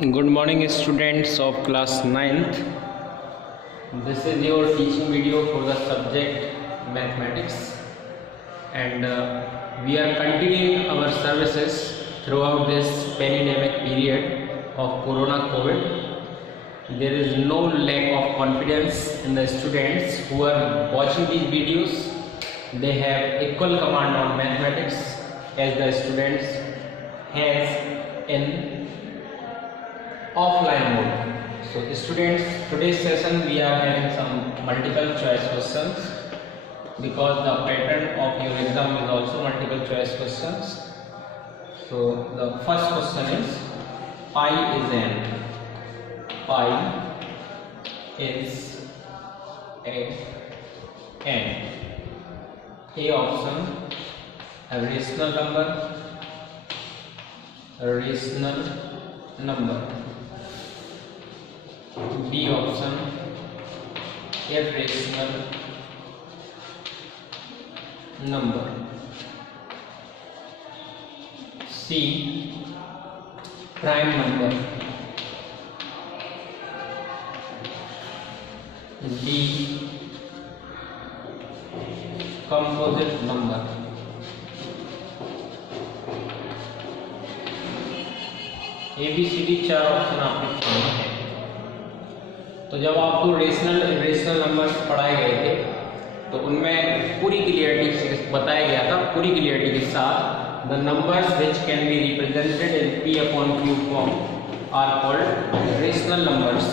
Good morning students of class 9th. This is your teaching video for the subject mathematics, and we are continuing our services throughout this pandemic period of Corona COVID. There is no lack of confidence in the students who are watching these videos. They have equal command on mathematics as the students has in offline mode. So students, today's session we are having some multiple choice questions because the pattern of your exam is also multiple choice questions. So the first question is pi is n. Pi is n. A option, a rational number. B option, irrational number. C, prime number. D, composite number. ABCD चार option आपने चुने हैं। तो जब आपको rational irrational numbers पढ़ाए गए थे तो उनमें पूरी क्लियरिटी से बताया गया था, पूरी क्लियरिटी के साथ the numbers which can be represented in P upon Q form are called rational numbers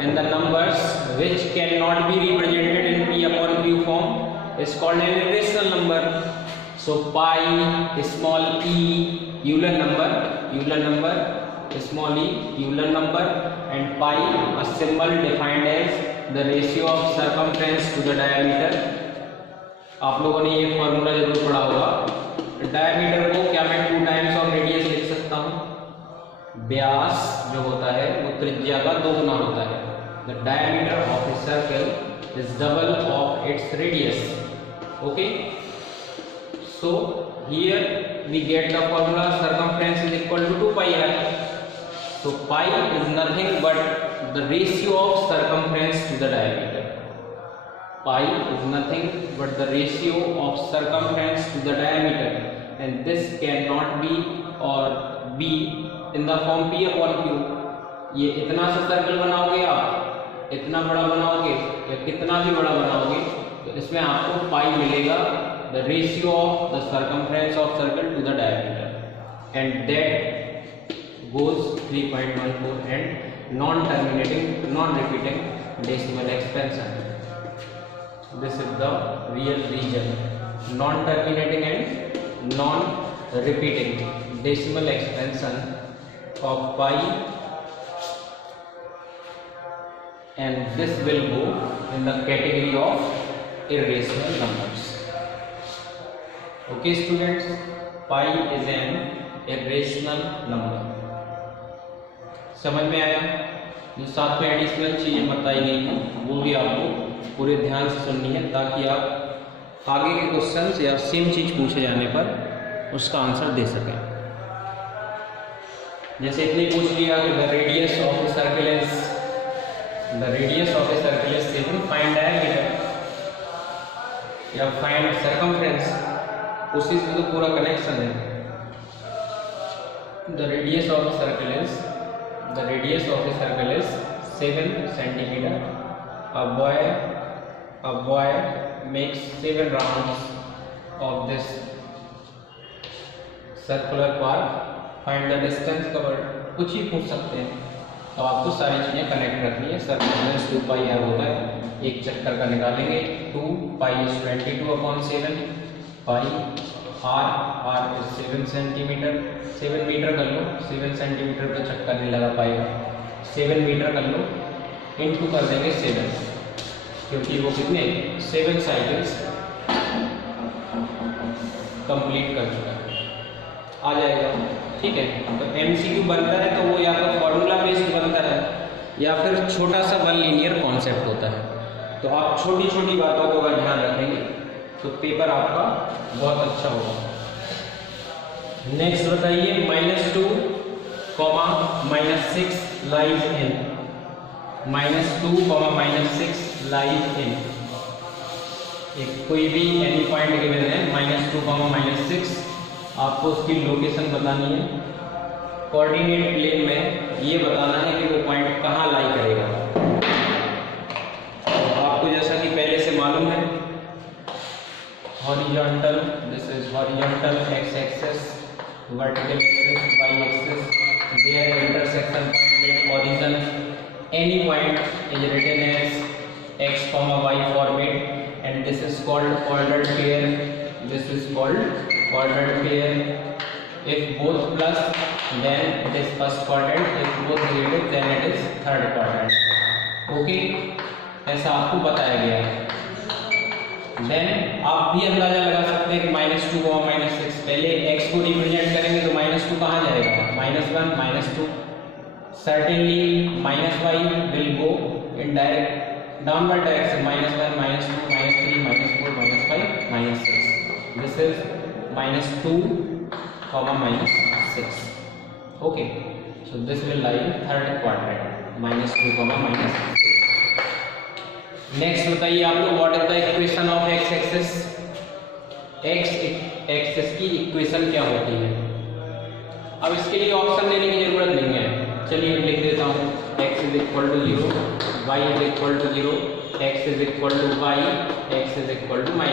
and the numbers which can not be represented in P upon Q form is called an irrational number. So pi small e Euler number, small e Euler number, and pi a symbol defined as the ratio of circumference to the diameter. आप लोगों ने ये formula जरूर पढ़ा होगा. Diameter को क्या मैं 2 टाइम्स ऑफ रेडियस लिख सकता हूँ. व्यास जो होता है वो त्रिज्या का 2 गुना होता है. The diameter of a circle is double of its radius. Okay. So here we get the formula circumference is equal to 2 pi r. So pi is nothing but the ratio of circumference to the diameter. Pi is nothing but the ratio of circumference to the diameter, and this cannot be or be in the form P upon Q. ये इतना सा circle बनाओगे आप, इतना बड़ा बनाओगे या कितना भी बड़ा बनाओगे तो इसमें आपको पाई मिलेगा, the ratio of the circumference of circle to the diameter, and that goes 3.14 and non-terminating, non-repeating decimal expansion. This is the real region, non-terminating and non-repeating decimal expansion of pi, and this will go in the category of irrational numbers. Okay students, pi is an irrational number. समझ में आया? जो साथ में additional चीजें बताई गई हैं वो भी आपको पूरे ध्यान से सुननी है ताकि आप आगे के क्वेश्चंस या सेम चीज पूछे जाने पर उसका आंसर दे सकें. जैसे इतने पूछ लिया कि the radius of a circle is 7, find diameter या फाइंड सर्कमफ्रेंस, उसी से तो पूरा कनेक्शन है. The radius of a circle is 7 centimeter. A boy makes 7 rounds of this circular park. Find the distance covered. कुछ ही पूछ सकते हैं तो आपको सारी चीजें कनेक्ट रखनी है. सर्कमफ्रेंस 2 पाई r होता है, एक चक्कर का निकालेंगे. 2 pi is 22 upon 7. Pi r is 7 centimetre. 7 metre कर लो, 7 सेंटीमीटर का चक्कर नहीं लगा पाएगा. 7 मीटर कर लो, इनटू कर देंगे 7, क्योंकि वो कितने 7 साइकिल्स कंप्लीट कर चुका है. आ जाएगा, ठीक है. तो MCQ बनता है तो वो या तो फॉर्मूला बेस्ड बनता है या फिर छोटा सा वन लीनियर कॉन्सेप्ट होता है. तो आप छोटी छोटी बातों को अगर ध्यान रखेंगे तो पेपर आपका बहुत अच्छा होगा. नेक्स्ट बताइए -2 comma -6 lies in, -2 comma -6 lies in, एक कोई भी एनी पॉइंट गिवन है -2 comma -6, आपको उसकी लोकेशन बतानी है। कोऑर्डिनेट प्लेन में ये बताना है कि वो पॉइंट कहाँ लाई करेगा। तो आपको जैसा कि पहले से मालूम है, horizontal, this is horizontal x axis, vertical axis y axis, their intersection point at origin, any point is written as x, y format, and this is called ordered pair. This is called ordered pair. If both plus, then it is first quadrant. If both negative, then it is third quadrant. Okay, ऐसा आपको बताया गया है। Then आप भी अंदाजा लगा सकते हैं कि -2 -6, पहले x को रिप्रेजेंट करेंगे तो -2 कहाँ जाएगा, -1 -2, certainly -y will go in direct downward direction, -1 -2 -3 -4 -5 -6. This is -2 -6. Okay, so this will lie in third quadrant, -2 -6. Next बताइए आप लोग, what is the equation of x axis. x axis की इक्वेशन क्या होती है। अब इसके लिए ऑप्शन देने की जरूरत नहीं है, चलिए लिख देता हूँ। x is equal to 0, y is equal to 0, x is equal to y, x is equal to -y।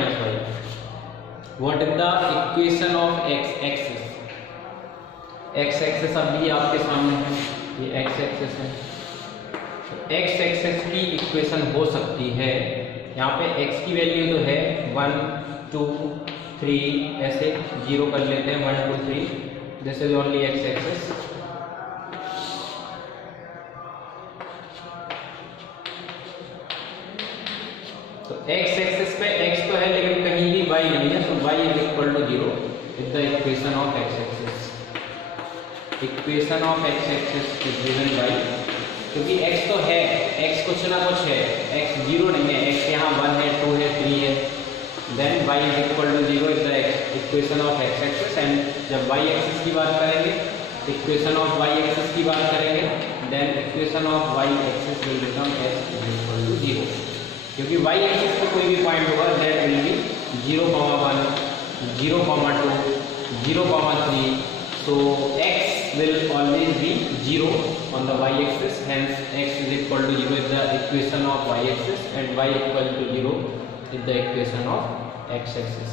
What is the equation of x axis. x axis अभी आपके सामने है, ये x एक्सिस है। x एक्सिस की equation हो सकती है, यहाँ पे x की वैल्यू तो है 1 2 3, ऐसे 0 कर लेते हैं, 1 2 3, this is only x axis. तो x एक्सिस पे x तो है लेकिन कहीं भी y नहीं है, तो y is equal to 0 with the equation of x axis. Equation of x axis is given by, क्योंकि x तो है, x कुछ ना कुछ है, x 0 नहीं है, x यहाँ 1 है 2 है 3 है, then y is equal to 0 is the equation of x axis. And जब y एक्सिस की बात करेंगे, इक्वेशन ऑफ y एक्सिस की बात करेंगे, then equation of y axis will become x is equal to 0, क्योंकि y एक्सिस पे कोई भी पॉइंट होगा that will be 0,1 0,2 0,3, so x will always be 0 on the y-axis, hence x is equal to 0 is the equation of y-axis and y equal to 0 is the equation of x-axis।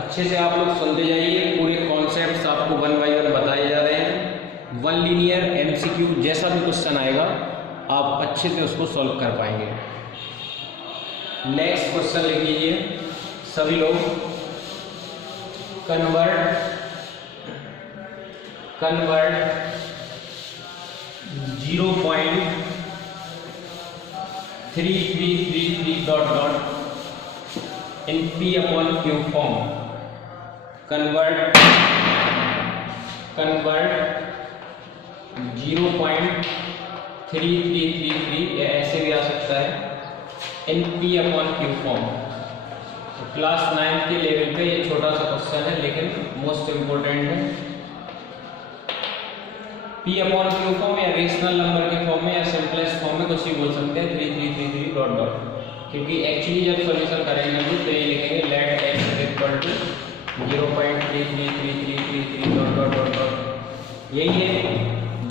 अच्छे से आप लोग सुनते जाइए, पूरे concepts आपको 1 by 1 बताए जा रहे हैं। वन लीनियर MCQ जैसा भी क्वेश्चन आएगा आप अच्छे से उसको सॉल्व कर पाएंगे। नेक्स्ट क्वेश्चन लिख लीजिए सभी लोग। Convert 0.3333 dot dot in P upon Q form. Convert 0.3333 या ऐसे भी आ सकता है इन P upon Q फॉर्म। तो क्लास 9 के लेवल पे ये छोटा सा क्वेश्चन है लेकिन मोस्ट इम्पोर्टेंट है। P अपॉन Q फॉर्म या रेशनल नंबर के फॉर्म में या सिंपलेस्ट फॉर्म में कुछ भी बोल सकते हैं 3333 डॉट डॉट, क्योंकि एक्चुअली जब सॉल्यूशन करेंगे हम तो ये लिखेंगे let x is equal to 0.333333 dot dot dot dot. यही है,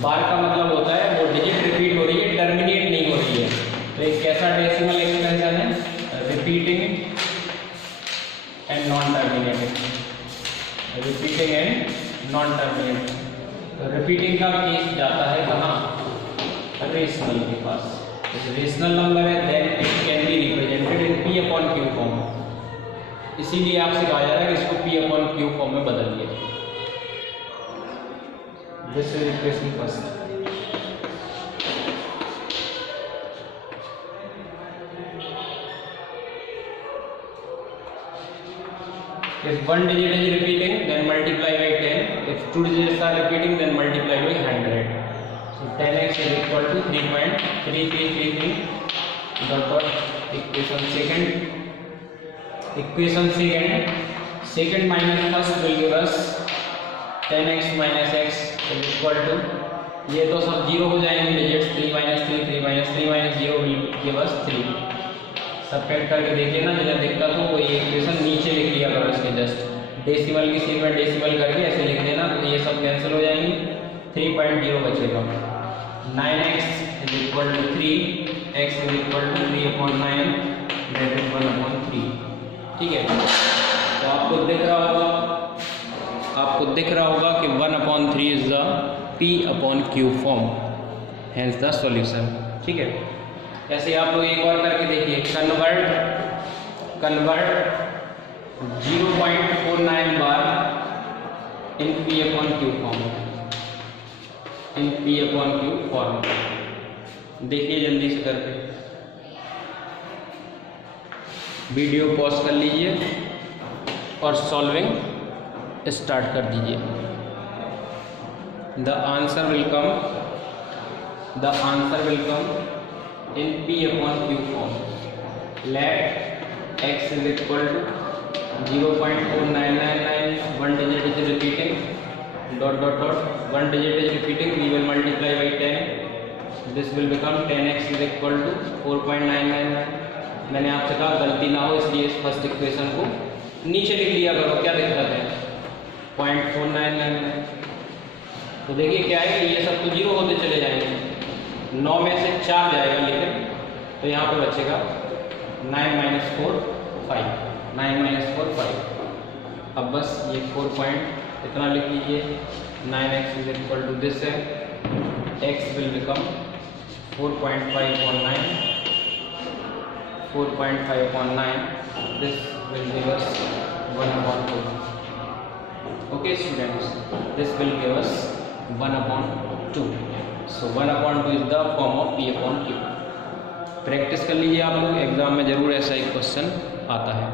बार का मतलब होता है वो डिजिट रिपीट हो रही है, टर्मिनेट नहीं हो रही है। तो एक कैसा डेसिमल एक्सपेंशन है, repeating and non terminating, repeating and non terminating. तो रिपीटिंग का केस जाता है कहाँ, रेशनल के पास। रेशनल नंबर है then it can be represented in P upon Q form. इसीलिए आपसे कहा जा रहा है कि इसको P अपॉन Q फॉर्म में बदलिए। This is equation first. If one digit is repeating, then multiply by 10. If two digits are repeating, then multiply by 100. So 10x is equal to 3.3333 dot dot. Equation second. Equation second minus first will give us 10x minus x equal to, ये तो सब zero हो जाएंगे digits, 3 minus 3 3 minus 3 minus 0 will give us 3। Subtract करके देख लेना, जब दिक्कत हो वो ये इक्वेशन नीचे लिख लिया करो इसके जस्ट, डेसिमल की सीट में डेसिमल करके ऐसे लिख देना, तो ये सब कैंसिल हो जाएंगी, 3.0 बचेगा। 9x is equal to 3, x is equal to 3/9, that is 1/3। ठीक है, तो आपको दिख रहा होगा कि 1/3 is the P/Q form, hence the solution. ठीक है, ऐसे आप लोग एक और करके देखिए, कन्वर्ट 0.49 बार इन P/Q फॉर्म, देखिए जल्दी से करके, वीडियो पॉज कर लीजिए और सॉल्विंग स्टार्ट कर दीजिए। The answer will come in P/Q form. Let x is equal to 0.4999, one digit is repeating, dot, one digit is repeating, we will multiply by 10, this will become 10x is equal to 4.999। मैंने आपसे कहा गलती ना हो इसलिए इस first equation को नीचे लिख लिया करो, क्या दिक्कत है, 0.4999। तो देखिए क्या है कि ये सब तो जीरो होते चले जाएंगे, 9 में से 4 जाएगा लेकिन, तो यहाँ पे बचेगा 9 माइनस 4 5, 9 माइनस 4 5। अब बस ये 4 पॉइंट इतना लिख लीजिए, 9x is equal to this है, x will become 4.5/9, 4.5/9, this will give us 1/2। Okay students, this will give us 1/2। So 1/2 is the form of P/Q। Practice कर लीजिए आप लोग, एग्जाम में जरूर ऐसा एक क्वेश्चन आता है।